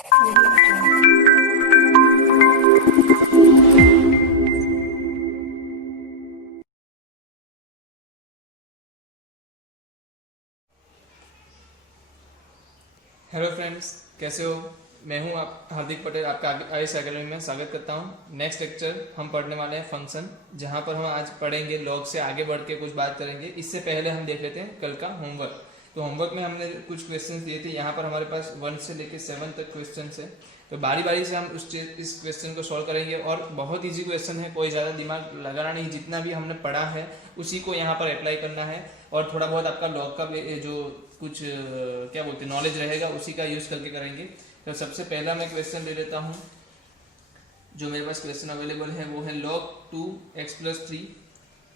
Hello friends, कैसे हो? मैं हूं आप हार्दिक पटेल, आपका आईएएस एकेडमी में स्वागत करता हूं। नेक्स्ट लेक्चर हम पढ़ने वाले हैं फंक्शन, जहां पर हम आज पढ़ेंगे लॉग से आगे बढ़ के कुछ बात करेंगे। इससे पहले हम देख लेते हैं कल का होमवर्क। तो होमवर्क में हमने कुछ क्वेश्चंस दिए थे। यहाँ पर हमारे पास 1 से लेकर 7 तक क्वेश्चन है। तो बारी बारी से हम इस क्वेश्चन को सॉल्व करेंगे और बहुत ईजी क्वेश्चन है, कोई ज़्यादा दिमाग लगाना नहीं। जितना भी हमने पढ़ा है उसी को यहाँ पर अप्लाई करना है और थोड़ा बहुत आपका लॉग का जो कुछ क्या बोलते हैं नॉलेज रहेगा उसी का यूज़ करके करेंगे। तो सबसे पहला मैं क्वेश्चन ले लेता हूँ। जो मेरे पास क्वेश्चन अवेलेबल है वो है log 2x+3।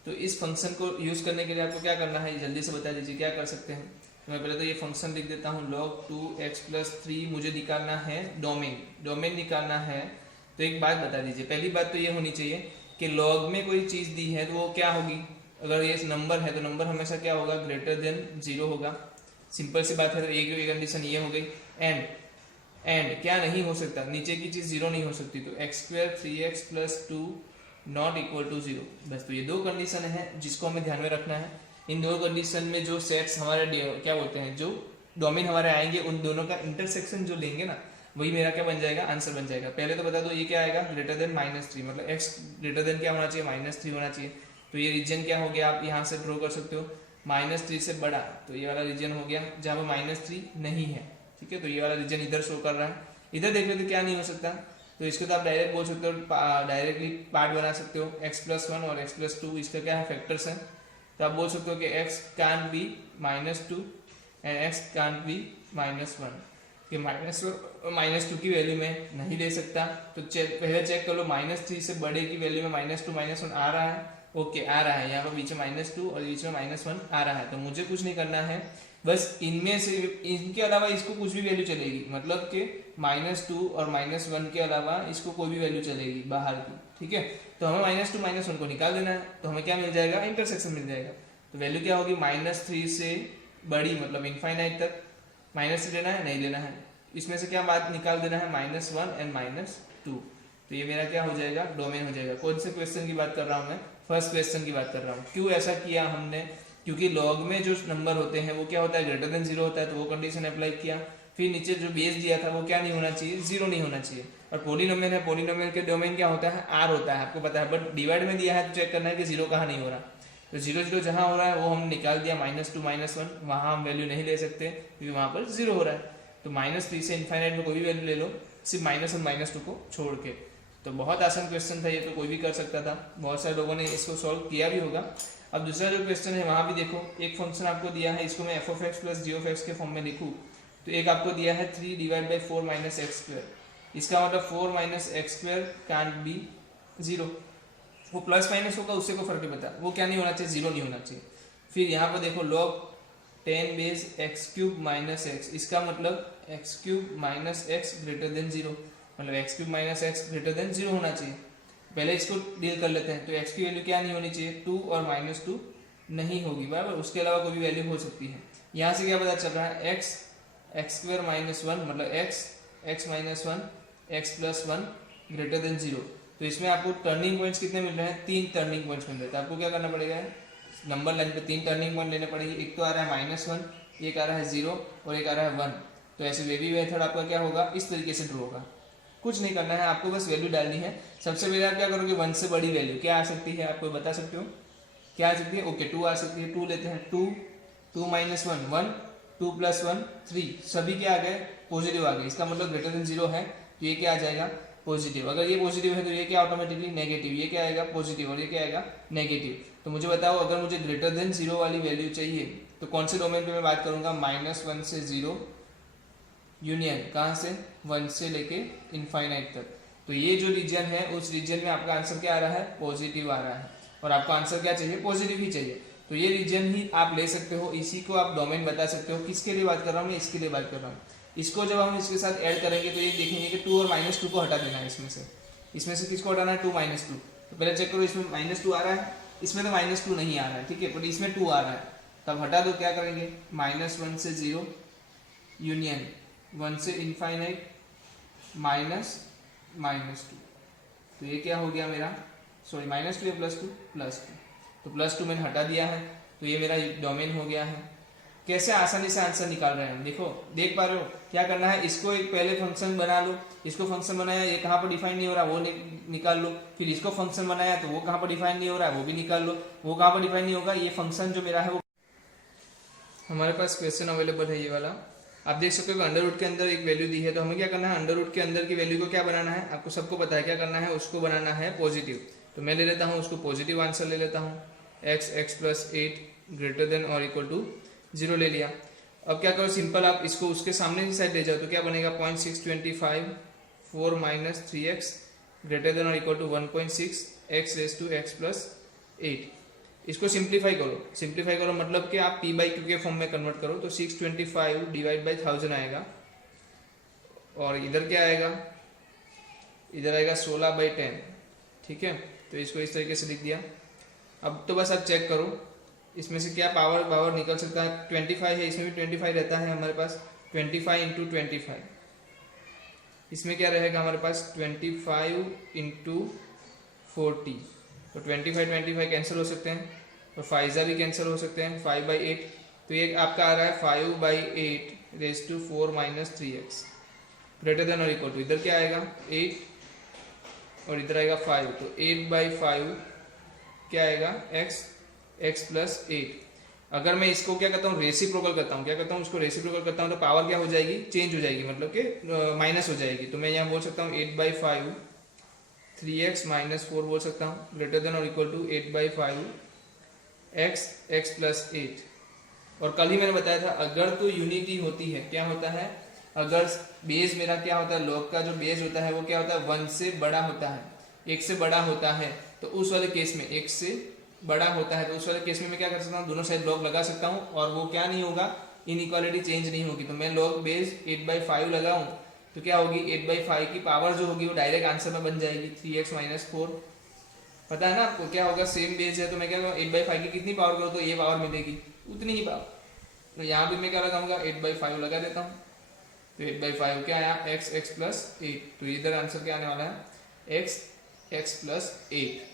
तो इस फंक्शन को यूज़ करने के लिए आपको क्या करना है, जल्दी से बता दीजिए क्या कर सकते हैं। तो मैं पहले तो ये फंक्शन लिख देता हूँ। log 2x+3 मुझे निकालना है डोमेन निकालना है। तो एक बात बता दीजिए, पहली बात तो ये होनी चाहिए कि log में कोई चीज़ दी है तो वो क्या होगी। अगर ये नंबर है तो नंबर हमेशा क्या होगा, ग्रेटर देन 0 होगा। सिंपल सी बात है। तो एक ही कंडीशन ये हो गई। एंड क्या नहीं हो सकता, नीचे की चीज 0 नहीं हो सकती। तो x² 3x+2 not equal to 0। बस तो ये दो कंडीशन है जिसको हमें ध्यान में रखना है। इन दो कंडीशन में जो सेट्स हमारे क्या बोलते हैं, जो डोमेन हमारे आएंगे, उन दोनों का इंटरसेक्शन जो लेंगे ना, वही मेरा क्या बन जाएगा, आंसर बन जाएगा। पहले तो बता दो ये क्या आएगा, ग्रेटर देन -3, मतलब x ग्रेटर देन क्या होना चाहिए, -3 होना चाहिए। तो ये रीजन क्या हो गया, आप यहाँ से ड्रॉ कर सकते हो। -3 से बड़ा, तो ये वाला रीजन हो गया जहाँ पर -3 नहीं है। ठीक है, तो ये वाला रीजन इधर शो कर रहा है। इधर देख लो तो क्या नहीं हो सकता, तो इसको तो आप डायरेक्ट बोल सकते हो, डायरेक्टली पार्ट बना सकते हो। x+1 और x+2 इसका क्या है, फैक्टर्स है। तो आप बोल सकते हो कि x can't be -2 and x can't be -1। कि -2 की वैल्यू में नहीं ले सकता। तो पहले चेक कर लो, -3 से बड़े की वैल्यू में -2 -1 आ रहा है। ओके, आ रहा है। यहाँ पर बीच में -2 और बीच में -1 आ रहा है। तो मुझे कुछ नहीं करना है, बस इनमें से इनके अलावा इसको कुछ भी वैल्यू चलेगी। मतलब कि -2 और -1 के अलावा इसको कोई भी वैल्यू चलेगी बाहर की। ठीक है, तो हमें -2 -1 को निकाल देना है। तो हमें क्या मिल जाएगा, इंटरसेक्शन मिल जाएगा। तो वैल्यू क्या होगी, -3 से बड़ी मतलब इनफाइनाइट तक। -3 लेना है, नहीं लेना है। इसमें से क्या बात निकाल देना है, -1 एंड -2। तो ये मेरा क्या हो जाएगा, डोमेन हो जाएगा। कौन से क्वेश्चन की बात कर रहा हूँ मैं, फर्स्ट क्वेश्चन की बात कर रहा हूँ। क्यों ऐसा किया हमने, क्योंकि लॉग में जो नंबर होते हैं वो क्या होता है, ग्रेटर देन 0 होता है। तो वो कंडीशन अप्लाई किया। फिर नीचे जो बेस दिया था वो क्या नहीं होना चाहिए, 0 नहीं होना चाहिए। और पोलिनोमियल है, पोलिनोमियल के डोमेन क्या होता है, r होता है, आपको पता है। बट डिवाइड में दिया है तो चेक करना है कि 0 कहाँ नहीं हो रहा। तो 0 0 जहाँ हो रहा है वो हम निकाल दिया, -2 -1, वहाँ हम वैल्यू नहीं ले सकते क्योंकि वहाँ पर 0 हो रहा है। तो -3 से इनफाइनाइट में कोई भी वैल्यू ले लो, सिर्फ -1 -2 को छोड़ के। तो बहुत आसान क्वेश्चन था ये, तो कोई भी कर सकता था। बहुत सारे लोगों ने इसको सॉल्व किया भी होगा। अब दूसरा जो क्वेश्चन है वहाँ भी देखो, एक फंक्शन आपको दिया है, इसको मैं f(x) + g(x) के फॉर्म में लिखूँ तो एक आपको दिया है 3/4 - x²। इसका मतलब 4 - x² can't be 0। वो प्लस माइनस होगा, उससे को फर्क नहीं पड़ता, वो क्या नहीं होना चाहिए, 0 नहीं होना चाहिए। फिर यहाँ पर देखो log 10 - x³ - x, इसका मतलब x³ - x ग्रेटर देन 0, मतलब x³ - x ग्रेटर देन 0 होना चाहिए। पहले इसको डील कर लेते हैं। तो x की वैल्यू क्या नहीं होनी चाहिए, 2 और -2 नहीं होगी, बराबर। उसके अलावा कोई भी वैल्यू हो सकती है। यहाँ से क्या पता चल रहा है, x² - 1 मतलब x 1 x+1 ग्रेटर देन 0। तो इसमें आपको टर्निंग पॉइंट्स कितने मिल रहे हैं, 3 टर्निंग पॉइंट्स मिल रहे हैं। तो आपको क्या करना पड़ेगा, नंबर लाइन पे 3 टर्निंग पॉइंट लेने पड़ेंगे। एक तो आ रहा है -1, एक आ रहा है 0 और एक आ रहा है 1। तो ऐसे वेवी मेथड आपका क्या होगा, इस तरीके से ड्रॉ होगा। कुछ नहीं करना है, आपको बस वैल्यू डालनी है। सबसे पहले आप क्या करोगे, 1 से बड़ी वैल्यू क्या आ सकती है, आपको बता सकते हो क्या आ सकती है। ओके, 2 आ सकती है, 2 लेते हैं। 2 - 1 1, 2 + 1 3, सभी क्या आ गए, पॉजिटिव आ गए। इसका मतलब ग्रेटर देन 0 है तो ये क्या आ जाएगा, पॉजिटिव। अगर ये पॉजिटिव है तो ये क्या ऑटोमेटिकली नेगेटिव, ये क्या आएगा, पॉजिटिव, और ये क्या आएगा, नेगेटिव। तो मुझे बताओ, अगर मुझे ग्रेटर देन 0 वाली वैल्यू चाहिए तो कौन से डोमेन पे मैं बात करूंगा, -1 से 0 यूनियन, कहाँ से, 1 से लेके इनफाइनाइट तक। तो ये जो रीजन है उस रीजन में आपका आंसर क्या आ रहा है, पॉजिटिव आ रहा है। और आपको आंसर क्या चाहिए, पॉजिटिव ही चाहिए। तो ये रीजन ही आप ले सकते हो, इसी को आप डोमेन बता सकते हो। किसके लिए बात कर रहा हूँ मैं, इसके लिए बात कर रहा हूँ। इसको जब हम इसके साथ ऐड करेंगे तो ये देखेंगे कि 2 और -2 को हटा देना है इसमें से किसको हटाना है, 2 -2। तो पहले चेक करो, इसमें -2 आ रहा है, इसमें तो -2 नहीं आ रहा है, ठीक है, बट इसमें 2 आ रहा है। तब हटा दो, क्या करेंगे, -1 से 0 यूनियन 1 से इनफाइनाइट माइनस -2। तो ये क्या हो गया मेरा, सॉरी -2 या +2, +2। तो +2 मैंने हटा दिया है, तो ये मेरा डोमेन हो गया है। कैसे आसानी से आंसर निकाल रहे हैं हम, देखो देख पा रहे हो क्या करना है, इसको एक पहले फंक्शन बना लो, इसको फंक्शन बनाया, ये कहाँ पर डिफाइन नहीं हो रहा वो निकाल लो, फिर इसको फंक्शन बनाया तो वो कहाँ पर डिफाइन नहीं हो रहा है वो भी निकाल लो, वो कहाँ पर डिफाइन नहीं होगा, ये फंक्शन जो मेरा है वो हमारे पास क्वेश्चन अवेलेबल है ये वाला। आप देख सकते हो अंडर रूट के अंदर एक वैल्यू दी है, तो हमें क्या करना है, अंडर रूट के अंदर की वैल्यू को क्या बनाना है, आपको सबको पता है क्या करना है, उसको बनाना है पॉजिटिव। तो मैं ले लेता हूँ उसको पॉजिटिव आंसर ले लेता हूँ, x + 8 ग्रेटर देन और इक्वल टू 0 ले लिया। अब क्या करो, सिंपल आप इसको उसके सामने की साइड ले जाओ, तो क्या बनेगा 0.625 4 - 3x ग्रेटर देन और इक्वल टू 1.6 x + 8। इसको सिंप्लीफाई करो मतलब कि आप p/q के फॉर्म में कन्वर्ट करो, तो 625 डिवाइड बाई 1000 आएगा, और इधर क्या आएगा, इधर आएगा 16/10। ठीक है, तो इसको इस तरीके से लिख दिया। अब तो बस आप चेक करो इसमें से क्या पावर निकल सकता है, 25 है, इसमें भी 25 रहता है हमारे पास, 25 × 25, इसमें क्या रहेगा हमारे पास 25 × 40, तो 25 कैंसिल हो सकते हैं, और 5 भी कैंसिल हो सकते हैं, 5/8, तो ये आपका आ रहा है 5/8 raise to 4 - 3x greater than और इक्वल टू, इधर क्या आएगा 8 और इधर आएगा 5, तो 8/5 क्या आएगा x + 8। अगर मैं इसको क्या करता हूँ, रेसिप्रोकल करता हूँ, क्या करता हूँ उसको रेसिप्रोकल करता हूँ, तो पावर क्या हो जाएगी, चेंज हो जाएगी, मतलब कि माइनस हो जाएगी। तो मैं यहाँ बोल सकता हूँ 8/5 3x - 4 बोल सकता हूँ, ग्रेटर देन और इक्वल टू 8/5 x + 8। और कल ही मैंने बताया था अगर तो यूनिटी होती है, क्या होता है, अगर बेस मेरा क्या होता है, लॉग का जो बेस होता है वो क्या होता है 1 से बड़ा होता है, 1 से बड़ा होता है, तो उस वाले केस में 1 से बड़ा होता है, तो उस वाले केस में मैं क्या कर सकता हूँ, दोनों साइड लॉग लगा सकता हूँ, और वो क्या नहीं होगा, इनइक्वालिटी चेंज नहीं होगी। तो मैं लॉग बेस 8/5 लगाऊं तो क्या होगी, 8/5 की पावर जो होगी वो डायरेक्ट आंसर में बन जाएगी 3x - 4। पता है ना आपको क्या होगा, सेम बेस है, तो मैं क्या करूँ 8/5 की कितनी पावर करूँ तो ये पावर मिलेगी, उतनी ही पावर। तो यहाँ भी मैं क्या लगाऊंगा 8/5 लगा देता हूँ, तो 8/5 क्या आया x + 8, तो इधर आंसर क्या आने वाला है x + 8।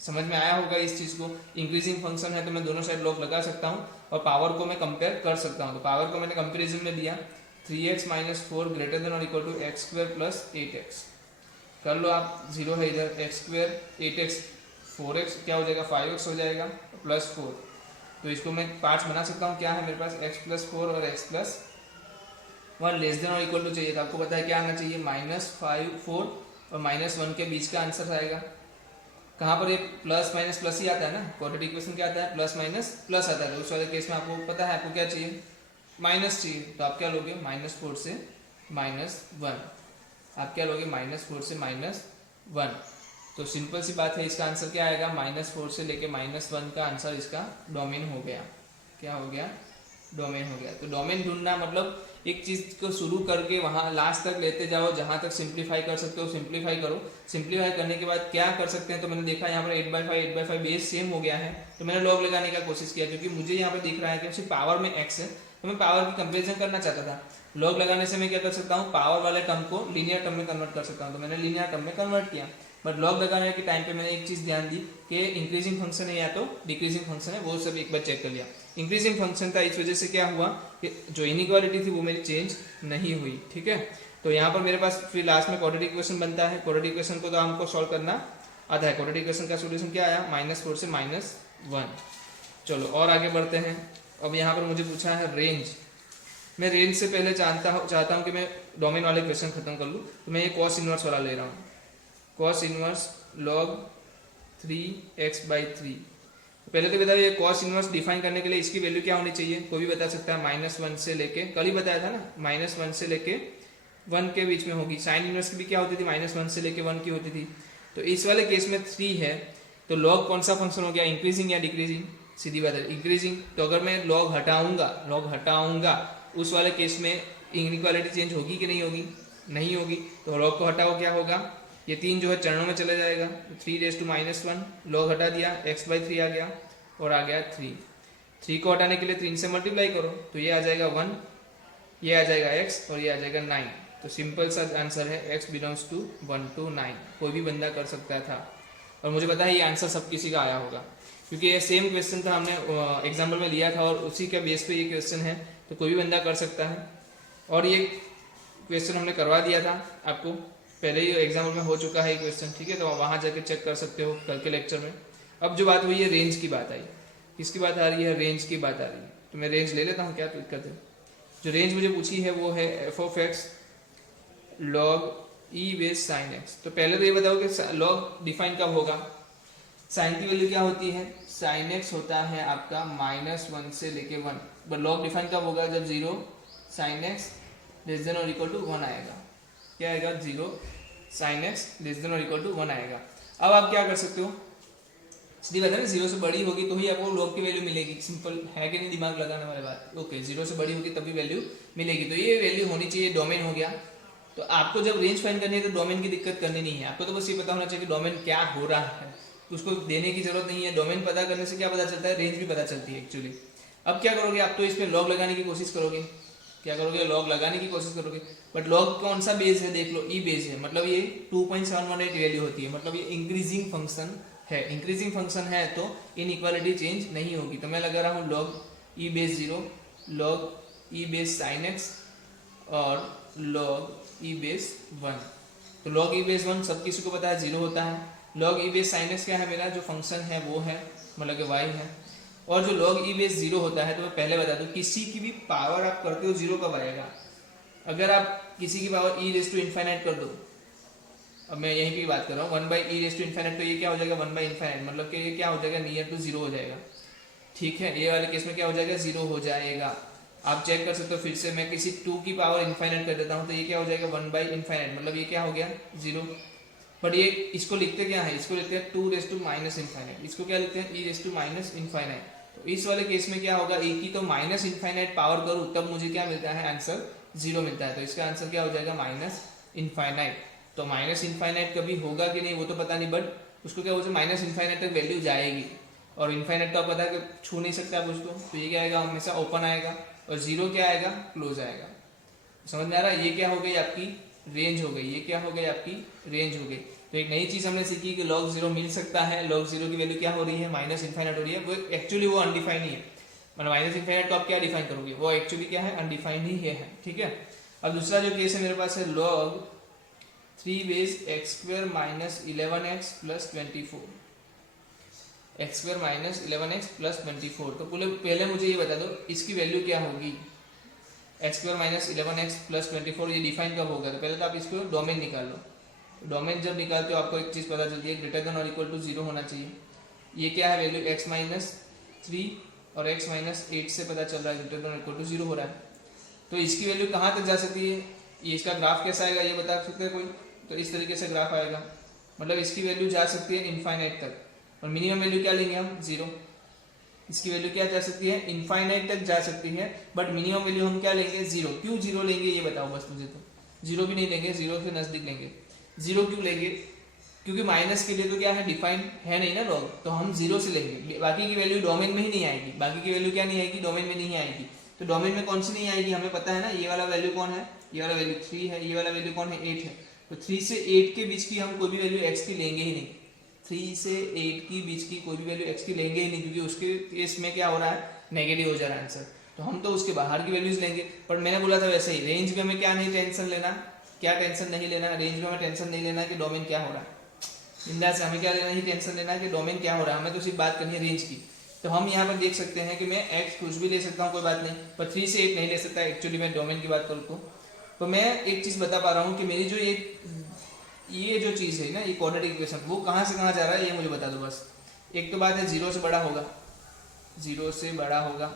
समझ में आया होगा इस चीज को, इंक्रीजिंग फंक्शन है तो मैं दोनों साइड लॉग लगा सकता हूँ और पावर को मैं कंपेयर कर सकता हूँ। तो पावर को मैंने कंपेरिजन में दिया 3x - 4 ग्रेटर देन और इक्वल टू x² + 8x, कर लो आप, 0 है इधर, x² 8x 4x क्या हो जाएगा 5x हो जाएगा +4। तो इसको मैं पार्ट्स बना सकता हूँ, क्या है मेरे पास x + 4 और x + 1 लेस देन और इक्वल टू चाहिए, तो आपको पता है क्या आना चाहिए -5 4 और -1 के बीच का आंसर आएगा। कहाँ पर ये प्लस माइनस प्लस ही आता है ना, क्वाड्रेटिक इक्वेशन क्या आता है, प्लस माइनस प्लस आता है, तो उस वाले केस में आपको पता है आपको क्या चाहिए, माइनस चाहिए, तो आप क्या लोगे -4 से -1, आप क्या लोगे -4 से -1। तो सिंपल सी बात है, इसका आंसर क्या आएगा, -4 से लेके -1 का आंसर इसका डोमेन हो गया। क्या हो गया, डोमेन हो गया। तो डोमेन ढूंढना मतलब एक चीज को शुरू करके वहां लास्ट तक लेते जाओ, जहां तक सिंप्लीफाई कर सकते हो सिंप्लीफाई करो। सिंप्लीफाई करने के बाद क्या कर सकते हैं, तो मैंने देखा यहाँ पर 8/5 बेस सेम हो गया है, तो मैंने लॉग लगाने का कोशिश किया, क्योंकि मुझे यहाँ पर दिख रहा है कि सिर्फ पावर में x है, तो मैं पावर की कंपेरिजन करना चाहता था। लॉग लगाने से मैं क्या कर सकता हूँ, पावर वाले टर्म को लीनियर टर्म में कन्वर्ट कर सकता हूँ, तो मैंने लीनियर टर्म में कन्वर्ट किया। बट लॉग लगाने के टाइम पे मैंने एक चीज ध्यान दी कि इंक्रीजिंग फंक्शन है या तो डिक्रीजिंग फंक्शन है, वो सब एक बार चेक कर लिया। इंक्रीजिंग फंक्शन था, इस वजह से क्या हुआ कि जो इनइक्वालिटी थी वो मेरी चेंज नहीं हुई। ठीक है, तो यहाँ पर मेरे पास फिर लास्ट में क्वाड्रेटिक इक्वेशन बनता है। क्वाड्रेटिक इक्वेशन को तो हमको सॉल्व करना आता है। क्वाड्रेटिक इक्वेशन का सोल्यूशन क्या आया, -4 से -1। चलो और आगे बढ़ते हैं। अब यहाँ पर मुझे पूछा है रेंज। मैं रेंज से पहले चाहता हूँ कि मैं डोमेन वाले क्वेश्चन खत्म कर लूँ, तो मैं ये कॉस इनवर्स वाला ले रहा हूँ। Cos inverse log 3x/3। पहले तो बताइए कॉस इनवर्स डिफाइन करने के लिए इसकी वैल्यू क्या होनी चाहिए, कोई भी बता सकता है। -1 से लेके, कल ही बताया था ना, -1 से लेके 1 के बीच में होगी। साइन इनवर्स की भी क्या होती थी, -1 से लेके 1 की होती थी। तो इस वाले केस में 3 है, तो log कौन सा फंक्शन हो गया, इंक्रीजिंग या डिक्रीजिंग, सीधी बात है इंक्रीजिंग। तो अगर मैं log हटाऊंगा उस वाले केस में इनइक्वालिटी चेंज होगी कि नहीं होगी, नहीं होगी। तो log को हटाओ, क्या होगा, ये 3 जो है चरणों में चला जाएगा, 3 × -1 log हटा दिया, x/3 आ गया और आ गया 3 को हटाने के लिए 3 से मल्टीप्लाई करो, तो ये आ जाएगा 1, ये आ जाएगा x और ये आ जाएगा 9। तो सिंपल सा आंसर है x बिलोंग्स टू 1 to 9। कोई भी बंदा कर सकता था और मुझे पता है ये आंसर सब किसी का आया होगा, क्योंकि ये सेम क्वेश्चन था, हमने एग्जाम्पल में लिया था और उसी के बेस पे ये क्वेश्चन है, तो कोई भी बंदा कर सकता है। और ये क्वेश्चन हमने करवा दिया था आपको, पहले ही एग्जाम्पल में हो चुका है ये क्वेश्चन, ठीक है, तो वहाँ जाके चेक कर सकते हो कल के लेक्चर में। अब जो बात हुई है रेंज की बात आई, किसकी बात आ रही है, रेंज की बात आ रही है, तो मैं रेंज ले लेता हूँ, क्या दिक्कत है। जो रेंज मुझे पूछी है वो है F of x log E base sine x. तो पहले तो ये बताओ कि लॉग डिफाइन कब होगा, साइन की वैल्यू क्या होती है, साइन एक्स होता है आपका -1 से लेके 1, बट लॉग डिफाइन कब होगा, जब 0 साइन एक्स लेस देन और इक्वल टू 1 आएगा। क्या आएगा, 0 साइन एक्स लेस देन और इक्वल टू 1 आएगा। अब आप क्या कर सकते हो, सीधी बात है ना, 0 से बड़ी होगी तो ही आपको लॉग की वैल्यू मिलेगी, सिंपल है कि नहीं, दिमाग लगाने वाली बात। ओके, 0 से बड़ी होगी तभी वैल्यू मिलेगी, तो ये वैल्यू होनी चाहिए, डोमेन हो गया। तो आपको जब रेंज फाइंड करनी है तो डोमेन की दिक्कत करनी नहीं है, आपको तो बस ये पता होना चाहिए कि डोमेन क्या हो रहा है, तो उसको देने की जरूरत नहीं है। डोमेन पता करने से क्या पता चलता है, रेंज भी पता चलती है एक्चुअली। अब क्या करोगे, आप तो इस पर लॉग लगाने की कोशिश करोगे, क्या करोगे, लॉग लगाने की कोशिश करोगे, बट लॉग कौन सा बेस है, देख लो, ई बेस है, मतलब ये 2.718 वैल्यू होती है, मतलब ये इंक्रीजिंग फंक्शन है। इंक्रीजिंग फंक्शन है तो इनइक्वालिटी चेंज नहीं होगी, तो मैं लगा रहा हूँ लॉग ई बेस 0, लॉग ई बेस साइन एक्स और लॉग ई बेस 1। तो लॉग ई बेस 1 सब किसी को पता है 0 होता है। लॉग ई बेस साइन एक्स क्या है, मेरा जो फंक्शन है वो है, मतलब कि y है। और जो लॉग ई बेस 0 होता है, तो मैं पहले बता दूं, किसी की भी पावर आप करते हो 0 कब आएगा, अगर आप किसी की power e raise to infinite कर दो, अब मैं यहीं की बात कर रहा हूँ 1 by e raise to infinite, तो ये क्या हो जाएगा 1 बाई इन्फाइनाइट, मतलब कि ये क्या हो जाएगा, नियर टू 0 हो जाएगा, ठीक है। ये वाले केस में क्या हो जाएगा, 0 हो जाएगा। आप चेक कर सकते हो फिर से, मैं किसी 2 की पावर इन्फाइनाइट कर देता हूँ, तो ये क्या हो जाएगा 1 बाई इन्फाइनाइट, मतलब ये क्या हो गया 0। बट ये इसको लिखते क्या है, इसको लिखते हैं 2 रेस टू माइनस इन्फाइनाइट, इसको क्या लिखते हैं, e raise to minus infinite. तो इस वाले केस में क्या होगा, एक की तो माइनस इन्फाइनाइट पावर करूँ तब मुझे क्या मिलता है, आंसर 0 मिलता है, तो इसका आंसर क्या हो जाएगा, माइनस इन्फाइनाइट। तो माइनस इन्फाइनाइट कभी होगा कि नहीं वो तो पता नहीं, बट उसको क्या बोलते हैं, माइनस इन्फाइनाइट तक वैल्यू जाएगी, और इन्फाइनाइट का पता है कि छू नहीं सकता आप उसको, तो ये क्या आएगा, हमेशा ओपन आएगा, और 0 क्या आएगा, क्लोज आएगा। समझ में आ रहा है, ये क्या हो गई आपकी रेंज हो गई, ये क्या हो गई आपकी रेंज हो गई। तो एक नई चीज हमने सीखी कि log 0 मिल सकता है, log 0 की वैल्यू क्या हो रही है, माइनस इन्फाइनाइट हो रही है, वो एक्चुअली वो अनडिफाइंड ही है, मतलब माइनस इन्फाइनाइट को आप क्या डिफाइन करोगे, वो एक्चुअली क्या है, अनडिफाइंड ही है, ठीक है। अब दूसरा जो केस है मेरे पास है log 3 base x square minus 11x plus 24, x square minus 11x plus 24। तो पहले मुझे ये बता दो इसकी वैल्यू क्या होगी, x square minus 11x plus 24, ये डिफाइन कब होगा, तो पहले तो आप इसको डोमेन निकाल लो। डोमेन जब निकालते हो आपको एक चीज़ पता चलती है, ग्रेटर देन और इक्वल टू 0 होना चाहिए। ये क्या है वैल्यू, x माइनस 3 और x माइनस 8 से पता चल रहा है ग्रेटर देन और इक्वल टू 0 हो रहा है। तो इसकी वैल्यू कहाँ तक जा सकती है, ये इसका ग्राफ कैसा आएगा ये बता सकते हैं कोई, तो इस तरीके से ग्राफ आएगा, मतलब इसकी वैल्यू जा सकती है इनफाइनाइट तक, और मिनिमम वैल्यू क्या लेंगे हम 0। इसकी वैल्यू क्या जा सकती है, इनफाइनाइट तक जा सकती है, बट मिनिमम वैल्यू हम क्या लेंगे 0। क्यों 0 लेंगे ये बताओ बस मुझे, तो 0 भी नहीं लेंगे, 0 से नजदीक लेंगे। 0 क्यों लेंगे, क्योंकि माइनस के लिए तो क्या है, डिफाइन है नहीं ना लॉग, तो हम 0 से लेंगे, बाकी की वैल्यू डोमेन में ही नहीं आएगी, बाकी की वैल्यू क्या नहीं आएगी, डोमेन में नहीं आएगी। तो डोमेन में कौन सी नहीं आएगी हमें पता है ना, ये वाला वैल्यू कौन है, ये वाला वैल्यू 3 है, ये वाला वैल्यू कौन है 8 है। तो 3 से 8 के बीच की हम कोई भी वैल्यू x की लेंगे ही नहीं, 3 से 8 की बीच की कोई भी वैल्यू x की लेंगे ही नहीं, क्योंकि उसके केस में क्या हो रहा है, नेगेटिव हो जा रहा है आंसर, तो हम तो उसके बाहर की वैल्यूज लेंगे। पर मैंने बोला था वैसे ही रेंज में हमें क्या नहीं टेंशन लेना, क्या टेंशन नहीं लेना, रेंज में हमें टेंशन नहीं लेना कि डोमेन क्या हो रहा है, इंदा से हमें क्या लेना ही टेंशन लेना कि डोमेन क्या हो रहा है, हमें तो सिर्फ बात करनी है रेंज की। तो हम यहाँ पर देख सकते हैं कि मैं x कुछ भी ले सकता हूँ कोई बात नहीं, पर 3 से 8 नहीं ले सकता एक्चुअली, मैं डोमेन की बात करूँ तो मैं एक चीज़ बता पा रहा हूँ कि मेरी जो ये जो चीज़ है ना, ये क्वाड्रेटिक इक्वेशन वो कहाँ से कहाँ जा रहा है ये मुझे बता दो बस। एक तो बात है 0 से बड़ा होगा, 0 से बड़ा होगा।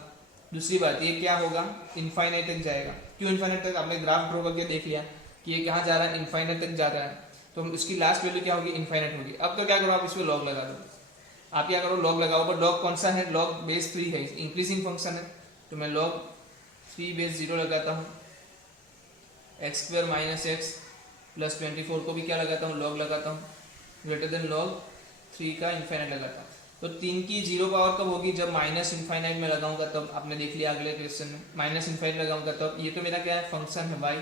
दूसरी बात ये क्या होगा, इनफाइनाइट तक जाएगा। क्यों इनफाइनाइट तक, आपने ग्राफ ड्रॉ करके देख लिया कि ये कहाँ जा रहा है, इनफाइनाइट तक जा रहा है, तो उसकी लास्ट वैल्यू क्या होगी, इनफाइनाइट होगी। अब तो क्या करो, आप इसमें लॉग लगा दो, आप क्या करो लॉग लगाओ, पर लॉग कौन सा है, लॉग बेस 3 है, इंक्रीजिंग फंक्शन है, तो मैं लॉग 3 बेस 0 लगाता हूँ, x square minus x plus 24 को भी क्या लगाता हूँ, लॉग लगाता हूँ, ग्रेटर देन लॉग 3 का इनफाइनाइट लगाता हूँ। तो 3 की 0 पावर कब होगी, जब माइनस इनफाइनाइट में लगाऊंगा तब। आपने देख लिया अगले क्वेश्चन में माइनस इनफाइनाइट लगाऊंगा तब। ये तो मेरा क्या है, फंक्शन है y,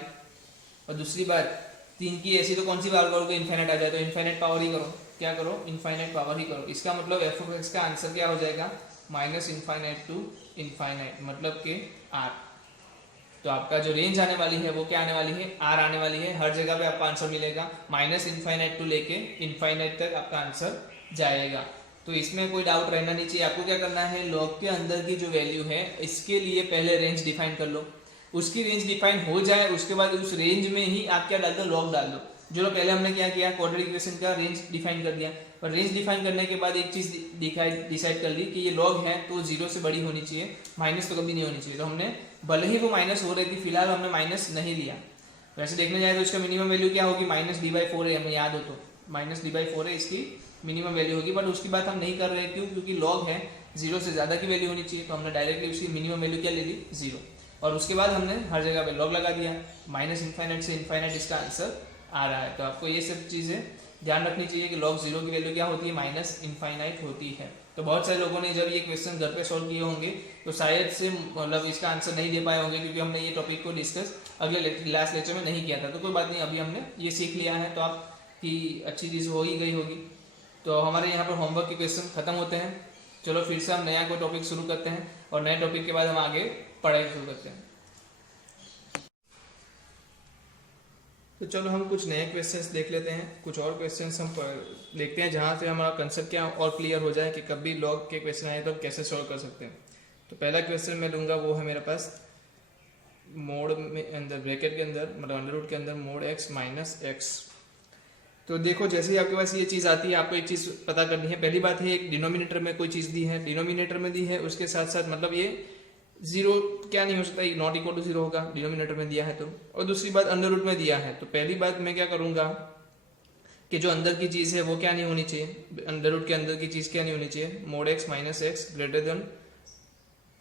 और दूसरी बात 3 की ऐसी तो कौन सी पावर करोगे, इनफाइनाइट आ जाए तो इनफाइनाइट पावर ही करो, क्या करो, इनफाइनाइट पावर ही करो। इसका मतलब एफ ऑफ एक्स का आंसर क्या हो जाएगा, माइनस इनफाइनाइट टू इनफाइनाइट, मतलब कि आर। तो आपका जो रेंज आने वाली है वो क्या आने वाली है, आर आने वाली है। हर जगह पे आपका आंसर मिलेगा, माइनस इनफाइनाइट टू लेके इनफाइनाइट तक आपका आंसर जाएगा। तो इसमें कोई डाउट रहना नहीं चाहिए। आपको क्या करना है, लॉग के अंदर की जो वैल्यू है इसके लिए पहले रेंज डिफाइन कर लो, उसकी रेंज डिफाइन हो जाए उसके बाद उस रेंज में ही आप क्या डाल दो, लॉग डाल दो। जो पहले हमने क्या किया, क्वाड्रेटिक इक्वेशन का रेंज डिफाइन कर दिया, पर रेंज डिफाइन करने के बाद एक चीज डिसाइड कर ली कि ये लॉग है तो 0 से बड़ी होनी चाहिए, माइनस तो कभी नहीं होनी चाहिए। तो हमने भले ही वो माइनस हो रही थी, फिलहाल हमने माइनस नहीं लिया। वैसे देखने जाए तो इसका मिनिमम वैल्यू क्या होगी, -d/4 है, हमें याद हो तो -d/4 है इसकी मिनिमम वैल्यू होगी, बट उसकी बात हम नहीं कर रहे। क्यों, क्योंकि लॉग है, 0 से ज़्यादा की वैल्यू होनी चाहिए, तो हमने डायरेक्टली उसकी मिनिमम वैल्यू क्या ले ली, 0। और उसके बाद हमने हर जगह पे लॉग लगा दिया, माइनस इनफाइनाइट से इनफाइनाइट इसका आंसर आ रहा है। तो आपको ये सब चीज़ें ध्यान रखनी चाहिए कि लॉग 0 की वैल्यू क्या होती है, माइनस इनफाइनाइट होती है। तो बहुत सारे लोगों ने जब ये क्वेश्चन घर पे सॉल्व किए होंगे तो शायद से मतलब इसका आंसर नहीं दे पाए होंगे, क्योंकि हमने ये टॉपिक को डिस्कस अगले लास्ट लेक्चर में नहीं किया था। तो कोई बात नहीं, अभी हमने ये सीख लिया है तो आपकी अच्छी चीज़ हो ही गई होगी। तो हमारे यहाँ पर होमवर्क के क्वेश्चन खत्म होते हैं। चलो फिर से हम नया कोई टॉपिक शुरू करते हैं और नए टॉपिक के बाद हम आगे पढ़ाई शुरू करते हैं। तो चलो हम कुछ नए क्वेश्चंस देख लेते हैं, कुछ और क्वेश्चंस हम देखते हैं जहाँ से हमारा कंसेप्ट क्या और क्लियर हो जाए कि कभी लॉग के क्वेश्चन आए तो हम कैसे सॉल्व कर सकते हैं। तो पहला क्वेश्चन मैं लूँगा, वो है मेरे पास मोड में अंदर ब्रैकेट के अंदर मतलब अंडर रूट के अंदर मोड x माइनस एक्स। तो देखो जैसे ही आपके पास ये चीज़ आती है आपको एक चीज़ पता करनी है। पहली बात है एक डिनोमिनेटर में कोई चीज़ दी है, डिनोमिनेटर में दी है, उसके साथ साथ मतलब ये 0 क्या नहीं हो सकता, नॉट इक्वल टू 0 होगा, डिनोमिनेटर में दिया है तो। और दूसरी बात अंडर रूट में दिया है, तो पहली बात मैं क्या करूंगा कि जो अंदर की चीज़ है वो क्या नहीं होनी चाहिए, अंडर रूट के अंदर की चीज़ क्या नहीं होनी चाहिए, mod x minus x greater than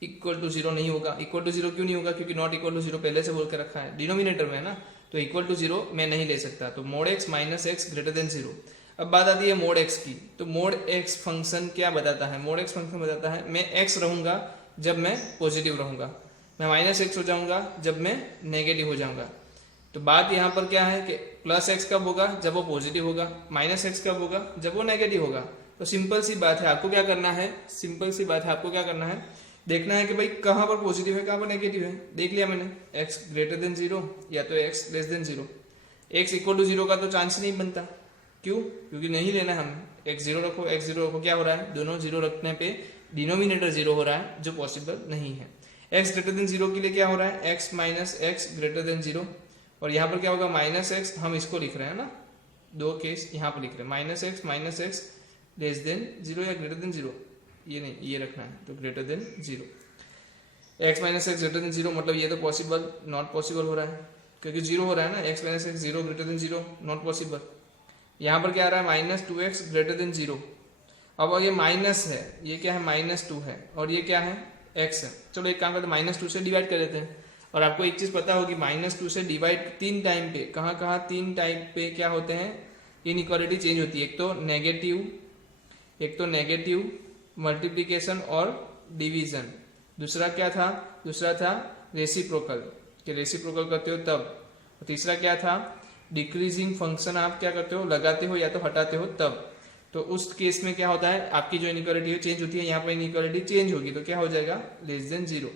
equal to 0 नहीं होगा। इक्वल टू 0 क्यों नहीं होगा, क्योंकि नॉट इक्वल टू 0 पहले से बोल के रखा है, डिनोमिनेटर में है ना, तो इक्वल टू 0 मैं नहीं ले सकता। तो mode x minus x greater than 0। अब बात आती है मोड x की, तो मोड x फंक्शन क्या बताता है, मोड x फंक्शन बताता है मैं x रहूंगा जब मैं पॉजिटिव रहूंगा, मैं माइनस एक्स हो जाऊंगा जब मैं नेगेटिव हो जाऊंगा। तो बात यहाँ पर क्या है कि प्लस एक्स कब होगा, जब वो पॉजिटिव होगा, माइनस एक्स कब होगा, जब वो नेगेटिव होगा। तो सिंपल सी बात है, आपको क्या करना है, सिंपल सी बात है, आपको क्या करना है, देखना है कि भाई कहाँ पर पॉजिटिव है कहाँ पर नेगेटिव है। देख लिया मैंने, x ग्रेटर देन 0 या तो x less than 0। x equal to 0 का तो चांस नहीं बनता, क्यों, क्योंकि नहीं लेना है हमें। x 0 रखो, x 0 रखो, क्या हो रहा है, दोनों 0 रखने पे डिनोमिनेटर 0 हो रहा है, जो पॉसिबल नहीं है। x ग्रेटर देन 0 के लिए क्या हो रहा है, x minus x greater than 0, और यहाँ पर क्या होगा माइनस एक्स, हम इसको लिख रहे हैं ना, दो केस यहाँ पर लिख रहे हैं, माइनस एक्स लेस देन 0 या ग्रेटर देन 0, ये नहीं ये रखना है, तो greater than 0। x minus x greater than 0 मतलब ये तो पॉसिबल नॉट पॉसिबल हो रहा है, क्योंकि 0 हो रहा है ना, x minus x 0 greater than 0 not possible. यहाँ पर क्या आ रहा है, माइनस 2x ग्रेटर देन 0। अब ये माइनस है, ये क्या है, -2 है, और ये क्या है, x है। चलो एक काम करते हैं, -2 से डिवाइड कर देते हैं। और आपको एक चीज़ पता होगी, -2 से डिवाइड 3 टाइम पे, कहाँ कहाँ 3 टाइप पे क्या होते हैं, इनइक्वालिटी चेंज होती है। एक तो नेगेटिव मल्टीप्लिकेशन और डिवीजन, दूसरा क्या था, दूसरा था रेसिप्रोकल, कि रेसिप्रोकल करते हो तब, और तीसरा क्या था, डिक्रीजिंग फंक्शन आप क्या करते हो, लगाते हो या तो हटाते हो तब। तो उस केस में क्या होता है, आपकी जो इनइक्वालिटी है चेंज होती है, यहाँ पर इनइक्वालिटी चेंज होगी तो क्या हो जाएगा, लेस देन 0।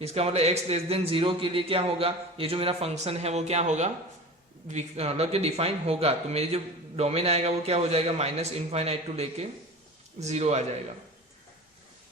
इसका मतलब x लेस देन 0 के लिए क्या होगा, ये जो मेरा फंक्शन है वो क्या होगा, मतलब कि डिफाइन होगा। तो मेरी जो डोमेन आएगा वो क्या हो जाएगा, माइनस इनफाइनाइट टू लेके 0 आ जाएगा।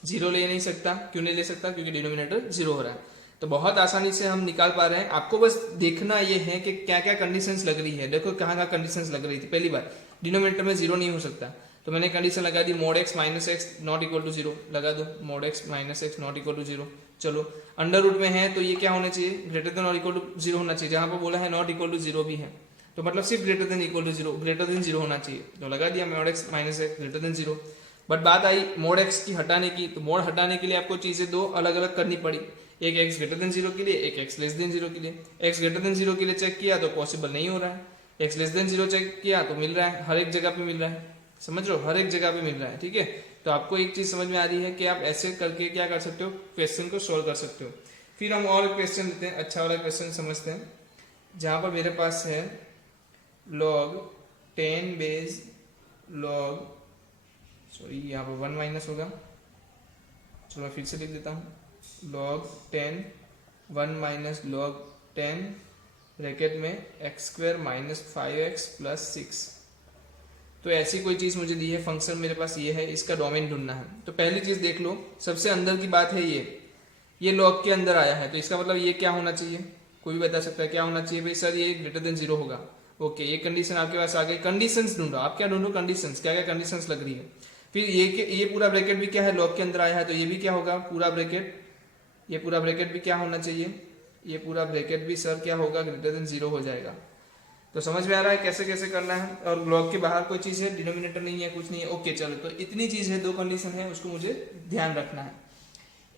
0 ले नहीं सकता, क्यों नहीं ले सकता, क्योंकि डिनोमिनेटर 0 हो रहा है। तो बहुत आसानी से हम निकाल पा रहे हैं। आपको बस देखना ये है कि क्या क्या कंडीशंस लग रही है। देखो कहाँ कहाँ कंडीशंस लग रही थी। पहली बात, डिनोमिनेटर में 0 नहीं हो सकता, तो मैंने कंडीशन लगा दी, mod x minus x not equal to 0 लगा दो, mod x minus x not equal to 0। चलो अंडर रूट में है तो ये क्या होना चाहिए, ग्रेटर देन और इक्वल टू 0 होना चाहिए। जहाँ पर बोला है नॉट इक्वल टू 0 भी है, तो मतलब सिर्फ greater than equal to 0, greater than 0 होना चाहिए, तो लगा दिया mod x minus x greater than 0। But बात आई मोड x की हटाने की, तो मोड हटाने के लिए आपको चीजें दो अलग अलग करनी पड़ी, एक x ग्रेटर देन 0 के लिए, एक x लेस देन 0 के लिए। x ग्रेटर देन 0 के लिए चेक किया तो पॉसिबल नहीं हो रहा है, x लेस देन 0 चेक किया तो मिल रहा है, हर एक जगह पे मिल रहा है, समझ लो हर एक जगह पे मिल रहा है। ठीक है, तो आपको एक चीज समझ में आ रही है कि आप ऐसे करके क्या कर सकते हो, क्वेश्चन को सोल्व कर सकते हो। फिर हम और क्वेश्चन लेते हैं, अच्छा वाला क्वेश्चन समझते हैं। जहाँ पर मेरे पास है log 10 बेस log, सॉरी यहाँ पर 1 माइनस होगा, चलो मैं फिर से लिख देता हूँ, log 10 1 माइनस log 10 ब्रैकेट में x square minus 5x plus 6। तो ऐसी कोई चीज़ मुझे दी है, फंक्शन मेरे पास ये है, इसका डोमेन ढूंढना है। तो पहली चीज़ देख लो, सबसे अंदर की बात है ये लॉग के अंदर आया है, तो इसका मतलब ये क्या होना चाहिए, कोई भी बता सकता है क्या होना चाहिए भाई सर, ये ग्रेटर देन 0 होगा। ओके, ये कंडीशन आपके पास आ गई। कंडीशंस ढूंढो, आप क्या ढूंढो, कंडीशंस, क्या क्या कंडीशंस लग रही है। फिर ये पूरा ब्रैकेट भी क्या है, लॉग के अंदर आया है, तो ये भी क्या होगा, पूरा ब्रैकेट, ये पूरा ब्रैकेट भी क्या होना चाहिए, ये पूरा ब्रैकेट भी सर क्या होगा, ग्रेटर देन 0 हो जाएगा। तो समझ में आ रहा है कैसे कैसे करना है। और लॉग के बाहर कोई चीज़ है, डिनोमिनेटर नहीं है, कुछ नहीं है। ओके चलो, तो इतनी चीज़ है, 2 कंडीशन है, उसको मुझे ध्यान रखना है।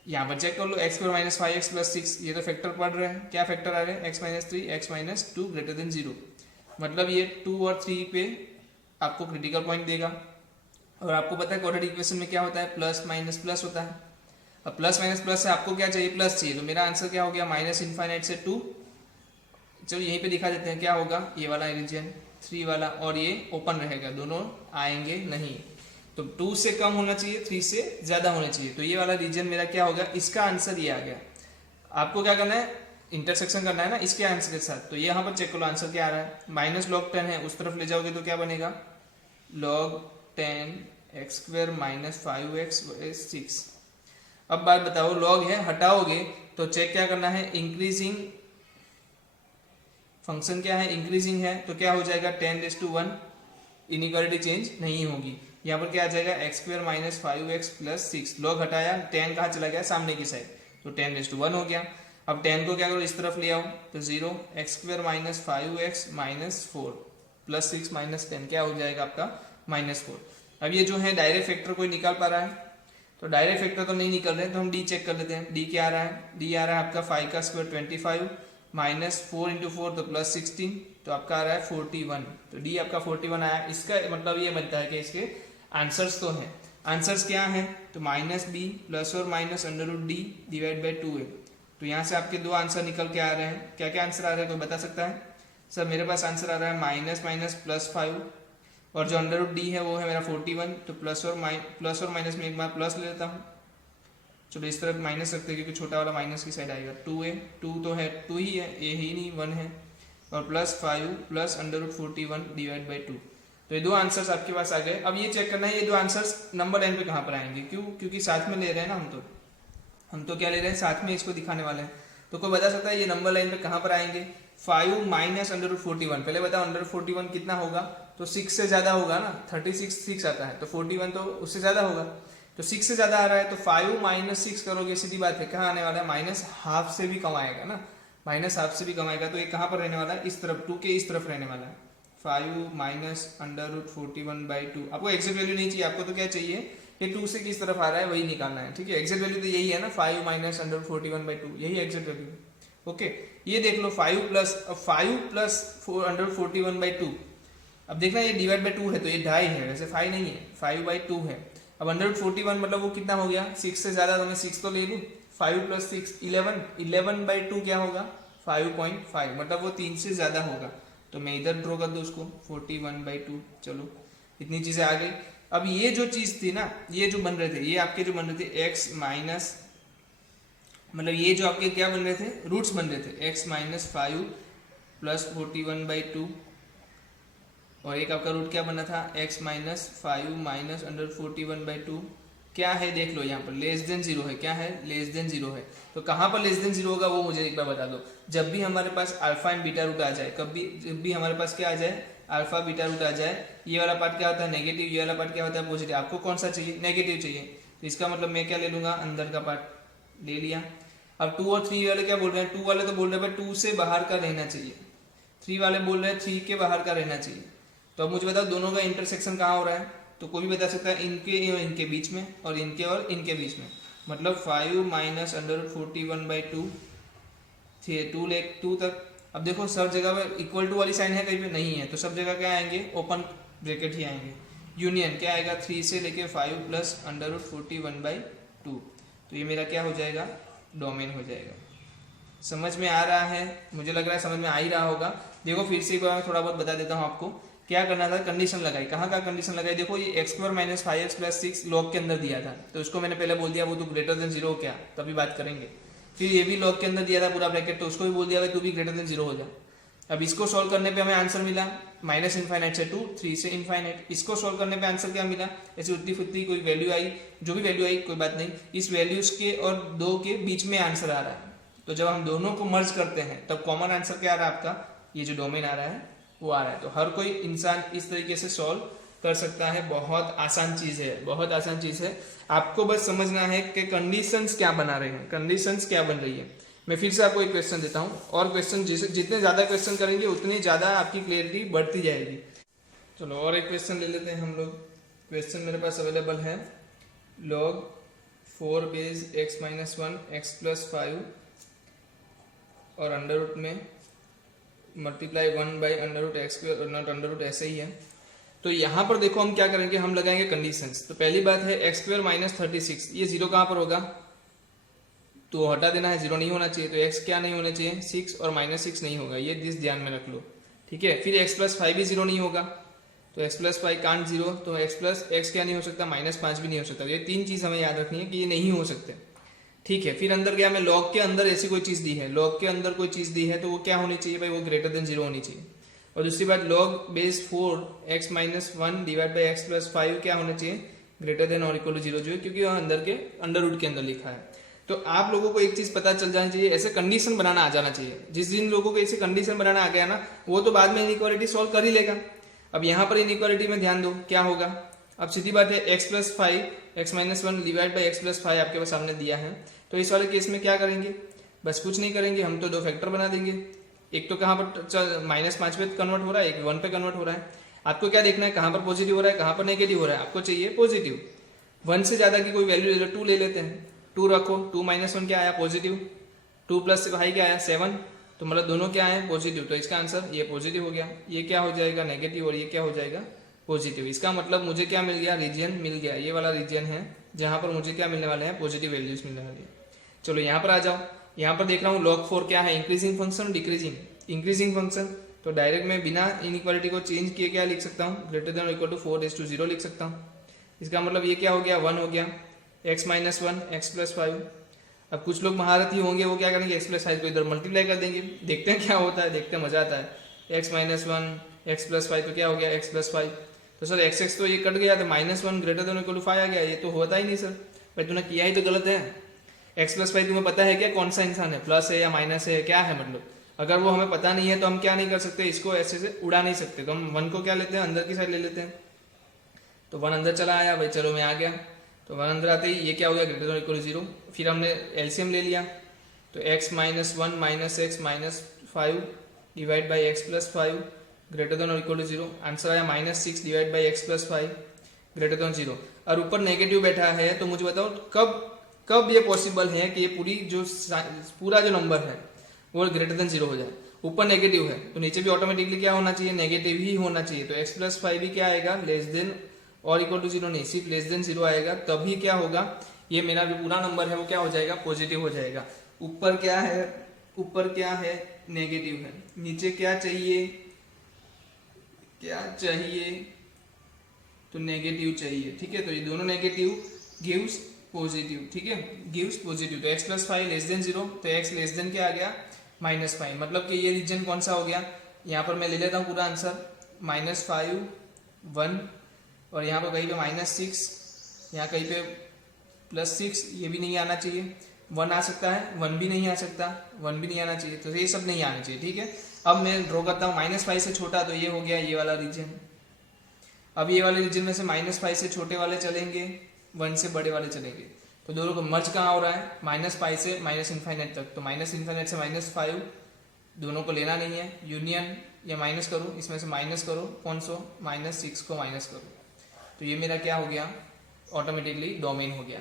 यहाँ पर चेक कर लो, x square minus 5x plus 6, ये तो फैक्टर पढ़ रहे हैं, क्या फैक्टर आ रहे हैं, x minus 3 x minus 2 greater than 0। मतलब ये 2 और 3 पे आपको क्रिटिकल पॉइंट देगा। और आपको पता है क्वाड्रेटिक इक्वेशन में क्या होता है, प्लस माइनस प्लस होता है। अब प्लस माइनस प्लस से आपको क्या चाहिए, प्लस चाहिए, तो मेरा आंसर क्या हो गया, माइनस इनफाइनाइट से 2। चलो यहीं पे दिखा देते हैं क्या होगा, ये वाला रीजन 3 वाला, और ये ओपन रहेगा, दोनों आएंगे नहीं। तो 2 से कम होना चाहिए, 3 से ज्यादा होना चाहिए, तो ये वाला रीजन मेरा क्या होगा, इसका आंसर ये आ गया। आपको क्या करना है, इंटरसेक्शन करना है ना इसके आंसर के साथ। तो ये यहाँ पर चेक करो, आंसर क्या आ रहा है, माइनस लॉग 10 है, उस तरफ ले जाओगे तो क्या बनेगा, log 10 x square minus 5x 6। अब बात बताओ, लॉग है, हटाओगे तो चेक क्या करना है, इंक्रीजिंग फंक्शन क्या है, इंक्रीजिंग है, तो क्या हो जाएगा 10⁻1, इनइक्वालिटी चेंज नहीं होगी। यहाँ पर क्या आ जाएगा, x square minus 5x plus 6, log हटाया, 10 कहाँ चला गया, सामने की साइड, तो 10⁻1 हो गया। अब 10 को क्या करो, इस तरफ ले आओ, तो 0 x square minus 5x minus 4 plus 6 minus 10 क्या हो जाएगा आपका, माइनस 4। अब ये जो है डायरेक्ट फैक्टर कोई निकाल पा रहा है, तो डायरेक्ट फैक्टर तो नहीं निकल रहे, तो हम डी चेक कर लेते हैं। डी क्या आ रहा है, डी आ रहा है आपका 5 का स्क्वायर 25 माइनस 4 इंटू 4 तो प्लस 16, तो आपका आ रहा है 41। तो डी आपका 41 आया। इसका मतलब ये बनता है कि इसके आंसर्स तो हैं। आंसर्स क्या हैं, तो माइनस बी प्लस और minus under root D divide by 2a। तो यहाँ से आपके 2 आंसर निकल के आ रहे हैं। क्या क्या आंसर आ रहे हैं कोई बता सकता है, सर मेरे पास आंसर आ रहा है माइनस माइनस प्लस 5, और जो अंडर रूट डी है वो है मेरा 41। तो प्लस और माइनस में एक बार प्लस ले लेता हूँ, चलो इस तरफ माइनस रखते हैं क्योंकि छोटा वाला माइनस की साइड आएगा। 2a 2 तो है 2 ही है, a ही नहीं 1 है, और plus 5 plus under root 41 divide by 2। तो ये 2 आंसर्स आपके पास आ गए। अब ये चेक करना है ये 2 आंसर्स नंबर लाइन पे कहाँ पर आएंगे, क्यों, क्योंकि साथ में ले रहे हैं ना हम तो क्या ले रहे हैं, साथ में इसको दिखाने वाले हैं। तो कोई बता सकता है ये नंबर लाइन पे कहाँ पर आएंगे, 5 माइनस अंडर रूट 41, पहले बताओ अंडर रूट 41 कितना होगा, तो 6 से ज्यादा होगा ना, 36 6 आता है, तो 41 तो उससे ज्यादा होगा, तो 6 से ज्यादा आ रहा है, तो 5 माइनस 6 करोगे, सीधी बात है कहाँ आने वाला है, माइनस हाफ से भी कम आएगा ना, माइनस हाफ से भी कम आएगा। तो ये कहाँ पर रहने वाला है, इस तरफ 2 के इस तरफ रहने वाला है। 5 माइनस अंडर रूट 41 बाई 2, आपको एक्जेक्ट वैल्यू नहीं चाहिए, आपको तो क्या चाहिए, ये 2 से किस तरफ आ रहा है वही निकालना है, ठीक है। एक्जेक्ट वैल्यू तो यही है ना, 5 माइनस अंडर रूट 41 बाई 2, यही एक्जेक्ट वैल्यू है। ओके, ये देख लो 5 प्लस अंडर रूट 41 बाई 2। अब देखना ये डिवाइड बाई 2 है, तो ये 2.5 है, वैसे 5 नहीं है, 5 बाई 2 है। अब अंडर रूट 41 मतलब वो कितना हो गया, 6 से ज्यादा, तो मैं 6 तो ले लूँ, 5 प्लस 6 11 बाई 2 क्या होगा, 5.5, मतलब वो 3 से ज्यादा होगा, तो मैं इधर ड्रॉ कर दूँ उसको 41 बाई 2। चलो इतनी चीजें आ गई। अब ये जो चीज थी ना, ये जो बन रहे थे, ये आपके जो बन रहे थे x माइनस, मतलब ये जो आपके क्या बन रहे थे, रूट्स बन रहे थे, x माइनस 5 प्लस 41 बाई 2, और एक आपका रूट क्या बना था, x minus 5 minus under 41 by 2, क्या है देख लो यहाँ पर लेस देन 0 है, क्या है, लेस देन 0 है। तो कहाँ पर लेस देन 0 होगा वो मुझे एक बार बता दो। जब भी हमारे पास अल्फा एंड बीटा रूट आ जाए, जब भी हमारे पास क्या आ जाए, अल्फा बीटा रूट आ जाए, ये वाला पार्ट क्या होता है नेगेटिव, ये वाला पार्ट क्या होता है पॉजिटिव। आपको कौन सा चाहिए, नेगेटिव चाहिए, तो इसका मतलब मैं क्या ले लूंगा, अंदर का पार्ट ले लिया। अब 2 और 3 वाले क्या बोल रहे हैं, 2 वाले तो बोल रहे हैं 2 से बाहर का रहना चाहिए, 3 वाले बोल रहे हैं 3 के बाहर का रहना चाहिए। तो अब मुझे बताओ दोनों का इंटरसेक्शन कहाँ हो रहा है, तो कोई भी बता सकता है इनके बीच में, और इनके बीच में, मतलब 5 माइनस अंडर 41 बाई 2 2 तक। अब देखो सब जगह पे इक्वल टू वाली साइन है, कहीं पे नहीं है, तो सब जगह क्या आएंगे, ओपन ब्रैकेट ही आएंगे। यूनियन क्या आएगा, 3 से लेके 5 प्लस अंडर 41 बाई 2, तो ये मेरा क्या हो जाएगा, डोमेन हो जाएगा। समझ में आ रहा है? मुझे लग रहा है समझ में आ ही रहा होगा। देखो फिर से एक बार थोड़ा बहुत बता देता हूँ आपको। क्या करना था, कंडीशन लगाई। कहाँ का कंडीशन लगाई? देखो ये x square minus 5x plus 6 log के अंदर दिया था, तो उसको मैंने पहले बोल दिया वो तो ग्रेटर देन 0 क्या, तभी बात करेंगे। फिर ये भी लॉग के अंदर दिया था पूरा ब्रैकेट, तो उसको भी बोल दिया भाई तू भी ग्रेटर देन 0 हो जा। अब इसको सोल्व करने पे हमें आंसर मिला माइनस इनफाइनाइट से 2, 3 से इनफाइनाइट। इसको सोल्व करने पे आंसर क्या मिला, ऐसी उतनी फुतनी कोई वैल्यू आई, जो भी वैल्यू आई कोई बात नहीं, इस वैल्यूज के और 2 के बीच में आंसर आ रहा है। तो जब हम दोनों को मर्ज करते हैं तब कॉमन आंसर क्या आ रहा है आपका, ये जो डोमेन आ रहा है वो आ रहा है। तो हर कोई इंसान इस तरीके से सॉल्व कर सकता है। बहुत आसान चीज है, बहुत आसान चीज है। आपको बस समझना है कि कंडीशंस क्या बना रहे हैं, कंडीशंस क्या बन रही है। मैं फिर से आपको एक क्वेश्चन देता हूँ, और क्वेश्चन जितने ज्यादा क्वेश्चन करेंगे उतनी ज्यादा आपकी क्लियरिटी बढ़ती जाएगी। चलो और एक क्वेश्चन ले लेते हैं हम लोग। क्वेश्चन मेरे पास अवेलेबल है, log 4 base x minus 1 x plus 5 और अंडर रूट में multiply 1 by under root x square, not under root, ऐसे ही है। तो यहाँ पर देखो हम क्या करेंगे, हम लगाएंगे कंडीशंस। तो पहली बात है एक्स स्क्वायर माइनस 36, ये 0 कहाँ पर होगा, तो हटा देना है, 0 नहीं होना चाहिए। तो x क्या नहीं होना चाहिए, 6 और माइनस 6 नहीं होगा, ये दिस ध्यान में रख लो, ठीक है। फिर x प्लस 5 भी 0 नहीं होगा, तो x प्लस 5 कांट 0, तो x क्या नहीं हो सकता, माइनस 5 भी नहीं हो सकता। ये 3 चीज हमें याद रखनी है कि ये नहीं हो सकते, ठीक है। फिर अंदर गया मैं, लॉग के अंदर ऐसी कोई चीज दी है, लॉग के अंदर कोई चीज दी है तो वो क्या होनी चाहिए भाई, वो ग्रेटर देन 0 होनी चाहिए। और दूसरी बात, log base 4 x minus 1 divide by x plus 5 क्या होना चाहिए, ग्रेटर देन और इक्वल टू 0 जो है, क्योंकि वह अंदर के अंडर रूट के अंदर लिखा है। तो आप लोगों को एक चीज पता चल जानी चाहिए, ऐसे कंडीशन बनाना आ जाना चाहिए। जिस दिन लोगों को ऐसे कंडीशन बनाना आ गया ना, वो तो बाद में इनइक्वालिटी सॉल्व कर ही लेगा। अब यहाँ पर इनइक्वालिटी में ध्यान दो क्या होगा। अब सीधी बात है, x plus 5 x minus 1 divide by x plus 5 आपके पास सामने दिया है। तो इस वाले केस में क्या करेंगे, बस कुछ नहीं करेंगे, हम तो 2 फैक्टर बना देंगे। एक तो कहाँ पर -5 पे कन्वर्ट हो रहा है, एक 1 पे कन्वर्ट हो रहा है। आपको क्या देखना है, कहाँ पर पॉजिटिव हो रहा है, कहाँ पर नेगेटिव हो रहा है। आपको चाहिए पॉजिटिव। 1 से ज्यादा की कोई वैल्यू ले लो, 2 ले लेते हैं, 2 रखो। 2 माइनस 1 क्या आया, पॉजिटिव। 2 प्लस 5 क्या आया, 7, तो मतलब दोनों क्या है, पॉजिटिव। तो इसका आंसर ये पॉजिटिव हो गया। ये क्या हो जाएगा, नेगेटिव, और ये क्या हो जाएगा, पॉजिटिव। इसका मतलब मुझे क्या मिल गया, रीजन मिल गया। ये वाला रीजन है जहां पर मुझे क्या मिलने वाले हैं, पॉजिटिव वैल्यूज मिलने वाली है। चलो यहाँ पर आ जाओ। यहाँ पर देख रहा हूँ log 4 क्या है, increasing function, decreasing. Increasing function, तो डायरेक्ट मैं बिना इनइक्वालिटी को चेंज किए क्या लिख सकता हूँ, ग्रेटर देन इक्वल टू 4:0 लिख सकता हूँ। इसका मतलब ये क्या हो गया, 1 हो गया। x minus 1 x plus 5। अब कुछ लोग महारथी होंगे, वो क्या करेंगे, एक्स प्लस 5 को इधर मल्टीप्लाई कर देंगे। देखते हैं क्या होता है, देखते हैं मजा आता है। x माइनस 1 एक्स प्लस 5 तो क्या हो गया, x प्लस 5। तो सर x तो ये कट गया, तो -1 ग्रेटर देन इक्वल टू 5 आ गया। ये तो होता ही नहीं सर, भाई तूने किया ही तो गलत है। x प्लस 5 तुम्हें पता है क्या कौन सा इंसान है, प्लस है या माइनस है, क्या है मतलब। अगर वो हमें पता नहीं है तो हम क्या नहीं कर सकते, इसको ऐसे से उड़ा नहीं सकते। तो हम 1 को क्या लेते हैं, अंदर की साइड ले लेते हैं। तो 1 अंदर चला आया भाई, चलो मैं आ गया। तो 1 अंदर आते ही ये क्या हो गया, ग्रेटर देन इक्वल टू 0। फिर हमने एलसीएम ले लिया, तो x minus 1 minus x minus 5 divide by x plus 5 greater than और इक्वल टू 0। आंसर आया -6 divide by x plus 5 greater than 0। और ऊपर नेगेटिव बैठा है, तो मुझे बताओ कब ये पॉसिबल है कि ये पूरा जो नंबर है वो ग्रेटर देन 0 हो जाए। ऊपर नेगेटिव है तो नीचे भी ऑटोमेटिकली क्या होना चाहिए, नेगेटिव ही होना चाहिए। तो x प्लस 5 भी क्या आएगा, लेस देन और इक्वल टू 0 नहीं, सिर्फ लेस देन 0 आएगा। तभी क्या होगा, ये मेरा जो पूरा नंबर है वो क्या हो जाएगा, पॉजिटिव हो जाएगा। ऊपर क्या है, नेगेटिव है। नीचे क्या चाहिए, तो नेगेटिव चाहिए, ठीक है। तो ये दोनों नेगेटिव गिव्स पॉजिटिव, ठीक है, गिव्स पॉजिटिव। तो x प्लस 5 लेस देन 0, तो x लेस देन क्या आ गया, -5। मतलब कि ये रीजन कौन सा हो गया, यहाँ पर मैं ले लेता हूँ पूरा आंसर, -5 1, और यहाँ पर कहीं पे -6, यहाँ कहीं पे +6, ये भी नहीं आना चाहिए। 1 आ सकता है, 1 भी नहीं आ सकता, 1 भी नहीं आना चाहिए। तो ये सब नहीं आना चाहिए, ठीक है। अब मैं ड्रॉ करता हूँ -5 से छोटा, तो ये हो गया ये वाला रीजन। अब ये वाले रीजन में से -5 से छोटे वाले चलेंगे, 1 से बड़े वाले चलेंगे। तो दोनों को मर्ज कहाँ हो रहा है, -5 से -∞ तक। तो -∞ से -5 दोनों को लेना नहीं है, यूनियन या माइनस करो, इसमें से माइनस करो, कौन सो, -6 को माइनस करो। तो ये मेरा क्या हो गया, ऑटोमेटिकली डोमेन हो गया।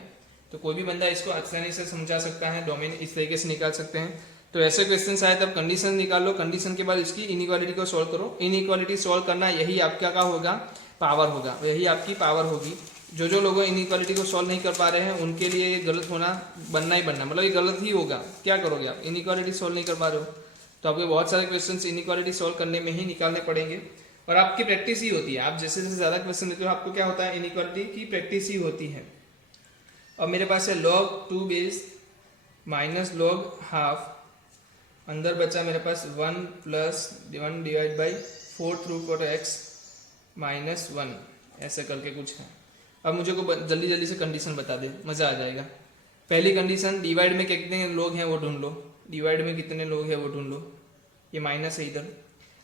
तो कोई भी बंदा इसको आसानी से समझा सकता है, डोमेन इस तरीके से निकाल सकते हैं। तो ऐसे क्वेश्चन आए तब कंडीशन निकाल लो, कंडीशन के बाद इसकी इनइक्वालिटी को सॉल्व करो। इनइक्वालिटी सॉल्व करना यही आपका क्या होगा, पावर होगा, यही आपकी पावर होगी। जो लोग इनइक्वालिटी को सॉल्व नहीं कर पा रहे हैं उनके लिए ये गलत होना बनना ही बनना, मतलब ये गलत ही होगा। क्या करोगे आप, इनइक्वालिटी सॉल्व नहीं कर पा रहे हो तो आपको बहुत सारे क्वेश्चंस इनइक्वालिटी सॉल्व करने में ही निकालने पड़ेंगे, और आपकी प्रैक्टिस ही होती है। आप जैसे जैसे ज़्यादा क्वेश्चन देते हो आपको क्या होता है, इनइक्वालिटी की प्रैक्टिस ही होती है। अब मेरे पास है log 2 base minus log half, अंदर बचा मेरे पास 1 plus 1 divide by 4 root of x minus 1, ऐसे करके कुछ है। अब मुझे को जल्दी जल्दी से कंडीशन बता दे, मज़ा आ जाएगा। पहली कंडीशन, डिवाइड में कितने लोग हैं वो ढूंढ लो। डिवाइड में कितने लोग हैं वो ढूंढ लो। ये माइनस है इधर,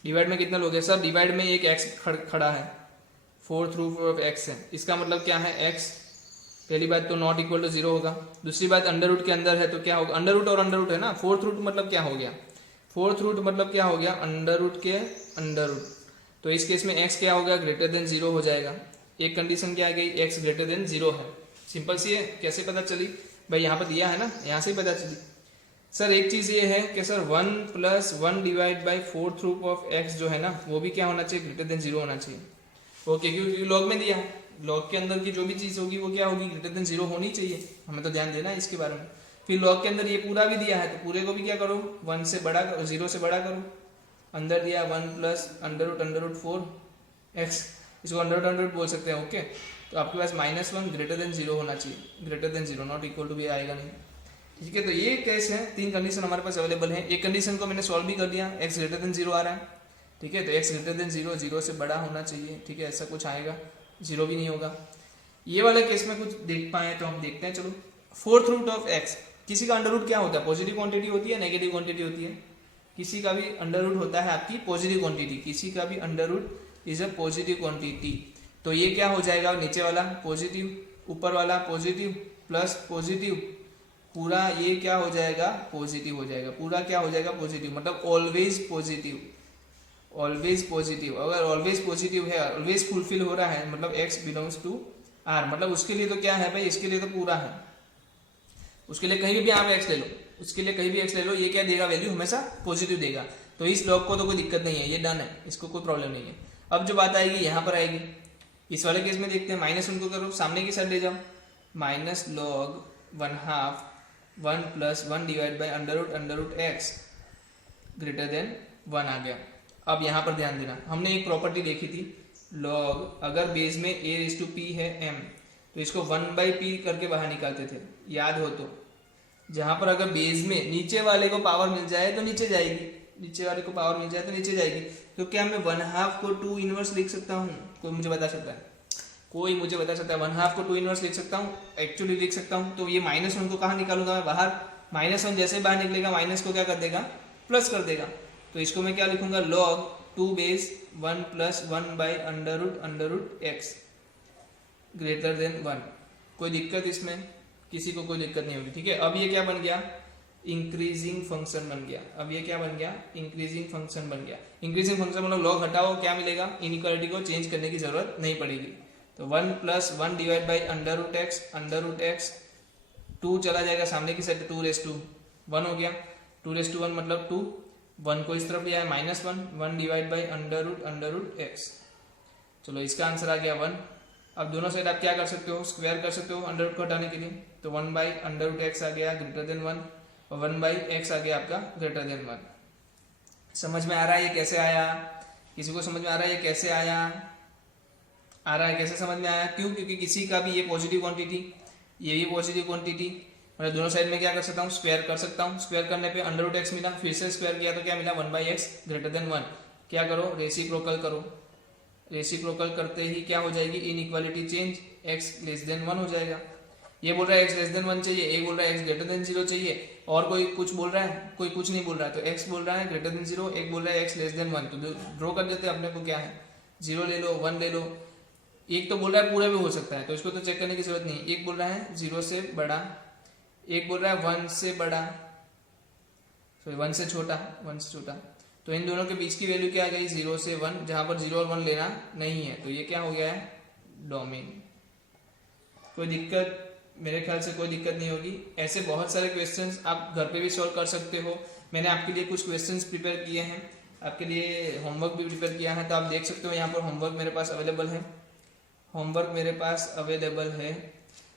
डिवाइड में कितना लोग है सर, डिवाइड में एक x खड़ा है, 4 रूट ऑफ x है, इसका मतलब क्या है x। पहली बात तो नॉट इक्वल टू 0 होगा। दूसरी बात अंडर रूट के अंदर है तो क्या होगा, अंडर रूट और अंडर रूट है ना, 4th रूट मतलब क्या हो गया, 4th रूट मतलब क्या हो गया, अंडर रूट के अंडर रूट। तो इस केस में x क्या होगा, ग्रेटर देन 0 हो जाएगा। एक कंडीशन क्या आ गई, x ग्रेटर देन 0 है। सिंपल सी है, कैसे पता चली भाई, यहाँ पर दिया है ना, यहाँ से ही पता चली। सर एक चीज़ ये है कि sir 1 plus 1 divide by 4th root of x जो है ना वो भी क्या होना चाहिए, ग्रेटर देन 0 होना चाहिए। ओके, क्योंकि लॉग में दिया है, लॉग के अंदर की जो भी चीज़ होगी वो क्या होगी, ग्रेटर देन 0 होनी चाहिए। हमें तो ध्यान देना है इसके बारे में। फिर लॉग के अंदर ये पूरा भी दिया है तो पूरे को भी क्या करो, 1 से बड़ा करो, 0 से बड़ा करो। अंदर दिया 1 प्लस अंडर रूट 4x, इसको अंडर रूट बोल सकते हैं। ओके, तो आपके पास -1 ग्रेटर देन 0 होना चाहिए, greater than 0, not equal to भी आएगा नहीं। ठीक है, तो ये केस है, 3 कंडीशन हमारे पास अवेलेबल है। एक कंडीशन को मैंने सॉल्व भी कर दिया, x ग्रेटर देन 0 आ रहा है। ठीक है, तो x ग्रेटर देन 0, 0 से बड़ा होना चाहिए। ठीक है, ऐसा कुछ आएगा, 0 भी नहीं होगा। ये वाले केस में कुछ देख पाए तो हम देखते हैं। चलो, 4th रूट ऑफ x, किसी का अंडर रूट क्या होता है, पॉजिटिव क्वांटिटी होती है, नेगेटिव क्वांटिटी होती है। किसी का भी अंडर रूट होता है आपकी पॉजिटिव क्वांटिटी, किसी का भी under root is a positive quantity. तो ये क्या हो जाएगा, नीचे वाला पॉजिटिव, ऊपर वाला पॉजिटिव प्लस पॉजिटिव, पूरा ये क्या हो जाएगा, पॉजिटिव हो जाएगा। पूरा क्या हो जाएगा, पॉजिटिव, मतलब ऑलवेज पॉजिटिव, ऑलवेज पॉजिटिव। अगर ऑलवेज पॉजिटिव है, ऑलवेज फुलफिल हो रहा है, मतलब x बिलोंग्स टू r, मतलब उसके लिए तो क्या है भाई, इसके लिए तो पूरा है। उसके लिए कहीं भी आप x ले लो, उसके लिए कहीं भी x ले लो, ये क्या देगा, वैल्यू हमेशा पॉजिटिव देगा। तो इस लॉग को तो कोई दिक्कत नहीं है, ये डन है, इसको कोई प्रॉब्लम नहीं है। अब जो बात आएगी यहाँ पर आएगी, इस वाले केस में देखते हैं, माइनस उनको करो, सामने की साइड ले जाओ, minus log 1/2 1 plus 1 divide by under root x greater than 1 आ गया। अब यहाँ पर ध्यान देना, हमने एक प्रॉपर्टी देखी थी, लॉग अगर बेस में a/p है m, तो इसको 1/p करके बाहर निकालते थे, याद हो तो। जहाँ पर अगर बेस में नीचे वाले को पावर मिल जाए तो नीचे जाएगी, नीचे वाले को पावर मिल जाए तो नीचे जाएगी। तो क्या मैं 1/2 को 2 इनवर्स लिख सकता हूँ, कोई मुझे बता सकता है, कोई मुझे बता सकता है 1/2 को 2 इनवर्स लिख सकता हूँ, एक्चुअली लिख सकता हूँ। तो ये -1 को कहाँ निकालूंगा मैं, बाहर। -1 जैसे बाहर निकलेगा माइनस को क्या कर देगा, प्लस कर देगा। तो इसको मैं क्या लिखूंगा, log 2 base 1 plus 1 by under root x greater than 1। कोई दिक्कत इसमें, किसी को कोई दिक्कत नहीं होगी। ठीक है, अब ये क्या बन गया, इंक्रीजिंग फंक्शन बन गया। अब ये क्या बन गया, इंक्रीजिंग फंक्शन बन गया। इंक्रीजिंग फंक्शन मतलब लॉग हटाओ, क्या मिलेगा, इनइक्वालिटी को चेंज करने की जरूरत नहीं पड़ेगी। तो 1 plus 1 divide by under root x 2 चला जाएगा सामने की साइड, 2/1 हो गया, 2/1 मतलब 2, 1 को इस तरफ लिया है -1, 1 divide by under root x. चलो इसका आंसर आ गया 1। अब दोनों साइड आप क्या कर सकते हो, स्क्वायर कर सकते हो अंडर रूट को हटाने के लिए। तो 1 बाई अंडर रूट एक्स आ गया ग्रेटर देन 1, और 1 बाई एक्स आ गया आपका ग्रेटर देन 1। समझ में आ रहा है ये कैसे आया, किसी को समझ में आ रहा है ये कैसे आया, आ रहा है कैसे समझ में आया, क्यों, क्योंकि किसी का भी ये पॉजिटिव क्वांटिटी, ये भी पॉजिटिव क्वांटिटी, मतलब दोनों साइड में क्या कर सकता हूँ, स्क्वायर कर सकता हूँ। स्क्वायर करने पे अंडर रूट एक्स मिला, फिर से स्क्वायर किया तो क्या मिला, 1 बाई एक्स ग्रेटर देन 1। क्या करो, रेसिप्रोकल करो, रेसिप्रोकल करते ही क्या हो जाएगी, inequality change, x less then 1 हो जाएगा। ये बोल रहा है x लेस देन 1 चाहिए, एक बोल रहा है x ग्रेटर देन 0 चाहिए, और कोई कुछ बोल रहा है, कोई कुछ नहीं बोल रहा है। तो x बोल रहा है ग्रेटर देन 0, एक बोल रहा है x लेस देन 1। तो ड्रॉ कर देते हैं अपने को, क्या है, 0 ले लो, 1 ले लो। एक तो बोल रहा है पूरा भी हो सकता है, तो इसको तो चेक करने की जरूरत नहीं। एक बोल रहा है 0 से बड़ा, एक बोल रहा है 1 से बड़ा, सॉरी 1 से छोटा, 1 से छोटा। तो इन दोनों के बीच की वैल्यू क्या आ गई, 0 से 1, जहां पर 0 और 1 लेना नहीं है। तो ये क्या हो गया है, डोमेन। कोई दिक्कत, मेरे ख्याल से कोई दिक्कत नहीं होगी। ऐसे बहुत सारे क्वेश्चंस आप घर पे भी सॉल्व कर सकते हो। मैंने आपके लिए कुछ क्वेश्चंस प्रिपेयर किए हैं, आपके लिए होमवर्क भी प्रिपेयर किया है, तो आप देख सकते हो यहाँ पर होमवर्क मेरे पास अवेलेबल है। होमवर्क मेरे पास अवेलेबल है।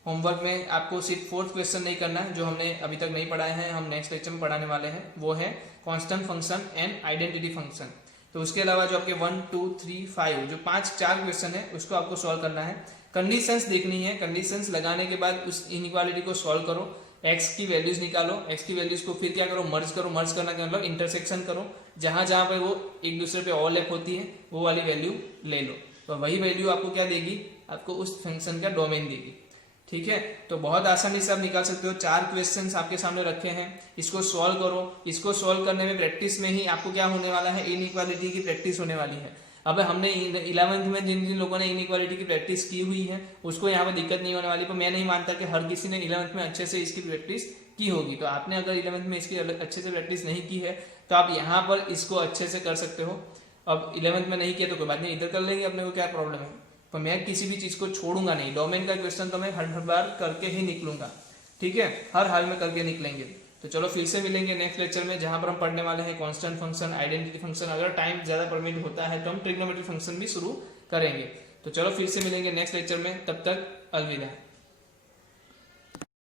होमवर्क में आपको सिर्फ 4th क्वेश्चन नहीं करना है, जो हमने अभी तक नहीं पढ़ाए हैं, हम नेक्स्ट लेक्चर में पढ़ाने वाले हैं, वो है constant function and identity function. तो उसके अलावा जो आपके 1 2 3 5 जो 4 क्वेश्चन है उसको आपको सॉल्व करना है। कंडीशंस देखनी है, कंडीशंस लगाने के बाद उस इनइक्वालिटी को सॉल्व करो, एक्स की वैल्यूज निकालो, एक्स की वैल्यूज को फिर क्या करो, मर्ज करो। मर्ज करना क्या मतलब इंटरसेक्शन करो, जहां जहां पे वो एक दूसरे पे ओवरलैप होती है वो वाली वैल्यू ले लो, तो वही वैल्यू आपको क्या देगी, आपको उस फंक्शन का डोमेन देगी। ठीक है, तो बहुत आसानी से आप निकाल सकते हो। 4 क्वेश्चंस आपके सामने रखे हैं, इसको सॉल्व करो। इसको सॉल्व करने में प्रैक्टिस में ही आपको क्या होने वाला है, इनइक्वालिटी की प्रैक्टिस होने वाली है। अब हमने 11th में जिन जिन लोगों ने इनइक्वालिटी की प्रैक्टिस की हुई है उसको यहाँ पे दिक्कत नहीं होने वाली, पर मैं नहीं मानता कि हर किसी ने 11th में अच्छे से इसकी प्रैक्टिस की होगी। तो आपने अगर 11th में इसकी अच्छे से प्रैक्टिस नहीं की है तो आप यहाँ पर इसको अच्छे से कर सकते हो। अब 11th में नहीं किया तो कोई बात नहीं, इधर कर लेंगे, अपने को क्या प्रॉब्लम है। तो मैं किसी भी चीज को छोड़ूंगा नहीं, डोमेन का क्वेश्चन तो मैं हर बार करके ही निकलूंगा। ठीक है, हर हाल में करके निकलेंगे। तो चलो फिर से मिलेंगे नेक्स्ट लेक्चर में, जहां पर हम पढ़ने वाले हैं कांस्टेंट फंक्शन, आइडेंटिटी फंक्शन। अगर टाइम ज्यादा परमिट होता है तो हम ट्रिग्नोमेट्री फंक्शन भी शुरू करेंगे। तो चलो फिर से मिलेंगे नेक्स्ट लेक्चर में, तब तक अलविदा।